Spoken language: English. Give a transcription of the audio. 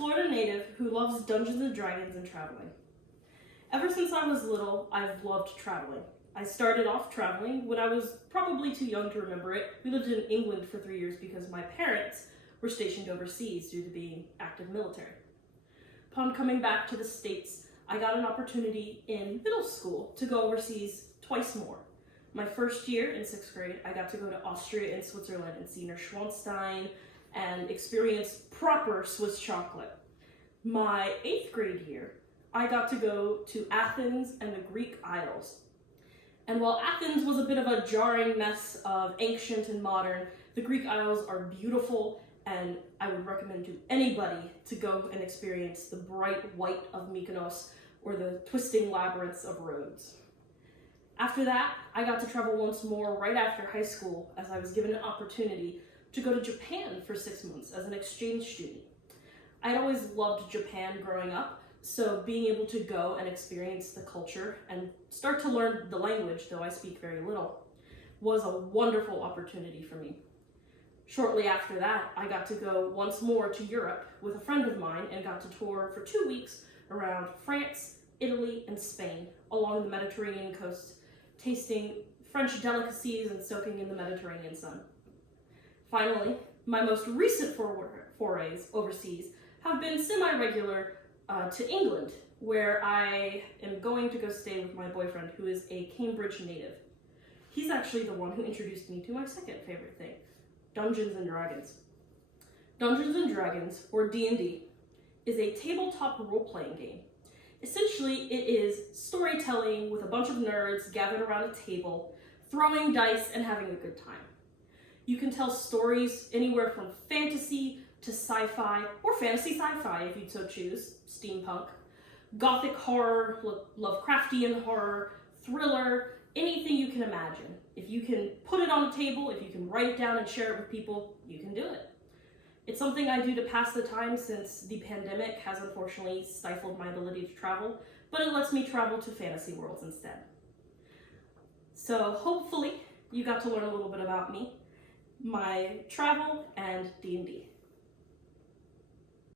Florida native who loves Dungeons and Dragons and traveling. Ever since I was little, I've loved traveling. I started off traveling when I was probably too young to remember it. We lived in England for 3 years because my parents were stationed overseas due to being active military. Upon coming back to the States, I got an opportunity in middle school to go overseas twice more. My first year in 6th grade, I got to go to Austria and Switzerland and see Neuschwanstein and experience proper Swiss chocolate. My 8th grade year, I got to go to Athens and the Greek Isles. And while Athens was a bit of a jarring mess of ancient and modern, the Greek Isles are beautiful, and I would recommend to anybody to go and experience the bright white of Mykonos or the twisting labyrinths of Rhodes. After that, I got to travel once more right after high school as I was given an opportunity to go to Japan for 6 months as an exchange student. I'd always loved Japan growing up, so being able to go and experience the culture and start to learn the language, though I speak very little, was a wonderful opportunity for me. Shortly after that, I got to go once more to Europe with a friend of mine and got to tour for 2 weeks around France, Italy, and Spain along the Mediterranean coast, tasting French delicacies and soaking in the Mediterranean sun. Finally, my most recent forays overseas have been semi-regular to England, where I am going to go stay with my boyfriend, who is a Cambridge native. He's actually the one who introduced me to my second favorite thing, Dungeons and Dragons. Dungeons and Dragons, or D&D, is a tabletop role-playing game. Essentially, it is storytelling with a bunch of nerds gathered around a table, throwing dice and having a good time. You can tell stories anywhere from fantasy to sci-fi, or fantasy sci-fi if you'd so choose, steampunk, gothic horror, Lovecraftian horror, thriller, anything you can imagine. If you can put it on a table, if you can write it down and share it with people, you can do it. It's something I do to pass the time since the pandemic has unfortunately stifled my ability to travel, but it lets me travel to fantasy worlds instead. So hopefully you got to learn a little bit about me, my travel, and D&D.